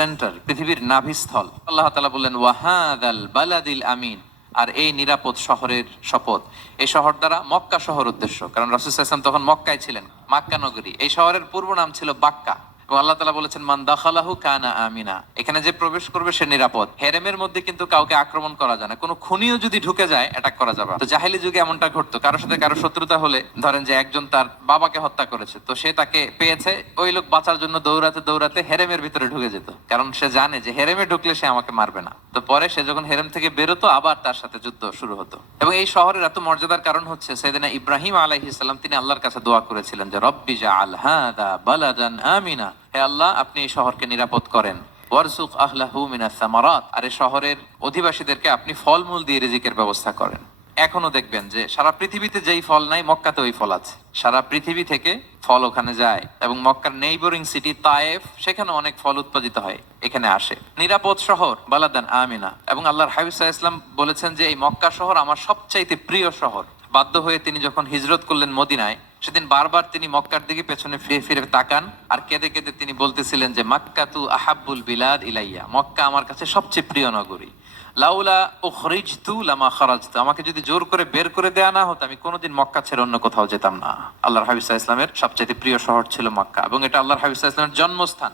Centre, পৃথিবীর নাভিস্থল। আল্লাহ তাআলা বললেন ওয়াহাদাল বালাদিল আমিন, আর এই নিরাপদ শহরের শপথ। এই শহর দ্বারা মক্কা শহর উদ্দেশ্য, কারণ রাসূল সাল্লাল্লাহু আলাইহি ওয়াসাল্লাম তখন মক্কায় ছিলেন, মক্কা নগরী। এই শহরের পূর্ব নাম ছিল বাক্কা। এবং আল্লাহ তাআলা বলেছেন মান দাখালাহু কানা আমিনা, এখানে যে প্রবেশ করবে সে নিরাপদ। হেরেমের মধ্যে কিন্তু কাউকে আক্রমণ করা যায় না, কোনো খুনিও যদি ঢুকে যায় অ্যাটাক করা যাবে। তো জাহেলি যুগে এমনটা ঘটতো, কারোর সাথে কারো শত্রুতা হলে, ধরেন যে একজন তার বাবাকে হত্যা করেছে, তো সে তাকে পেয়েছে, ওই লোক বাঁচার জন্য দৌড়াতে দৌড়াতে হেরেমের ভিতরে ঢুকে যেত, কারণ সে জানে যে হেরেমে ঢুকলে সে আমাকে মারবে না। তো পরে সে যখন হেরেম থেকে বেরোতো আবার তার সাথে যুদ্ধ শুরু হতো। এবং এই শহরের এত মর্যাদার কারণ হচ্ছে সাইয়েদনা ইব্রাহিম আলাইহিস সালাম, তিনি আল্লাহর কাছে দোয়া করেছিলেন যে রব্বি জাআল হাযা বালাদান আমিনা, হে আল্লাহ আপনি এই শহরকে নিরাপদ করেন। ওয়ারযুক আহলাহু মিনাস সামারাত, আর এই শহরের অধিবাসীদেরকে আপনি ফলমূল দিয়ে রিজিকের ব্যবস্থা করেন। এখনো দেখবেন যে সারা পৃথিবীতে যেই ফল নাই মক্কাতে ওই ফল আছে, সারা পৃথিবী থেকে ফল ওখানে যায়। এবং মক্কার নেইবরিং সিটি তায়েফ, সেখানে অনেক ফল উৎপাদিত হয়, এখানে আসে। নিরাপদ শহর বালাদান আমিনা। এবং আল্লাহর হাবিব সাল্লাল্লাহু আলাইহি ওয়াসাল্লাম বলেছেন যে এই মক্কা শহর আমার সবচাইতে প্রিয় শহর। বাধ্য হয়ে তিনি যখন হিজরত করলেন মদিনায়, সেদিন বারবার তিনি মক্কার দিকে পেছনে ফিরে ফিরে তাকান, আর কেঁদে কেঁদে তিনি বলতেছিলেন যে মাক্কাতু আহাব্বুল বিলাদ ইলাইয়া, মক্কা আমার কাছে সবচেয়ে প্রিয় নগরী। লাউলা উখরিজতু লামা খারাজতু, আমাকে যদি জোর করে বের করে দেয়া না হতো আমি কোনোদিন মক্কা ছেড়ে অন্য কোথাও যেতাম না। আল্লাহর হাবিব সাল্লাল্লাহু আলাইহি ওয়াসাল্লামের সবচেয়ে প্রিয় শহর ছিল মক্কা, এবং এটা আল্লাহর হাবিব সাল্লাল্লাহু আলাইহি ওয়াসাল্লামের জন্মস্থান।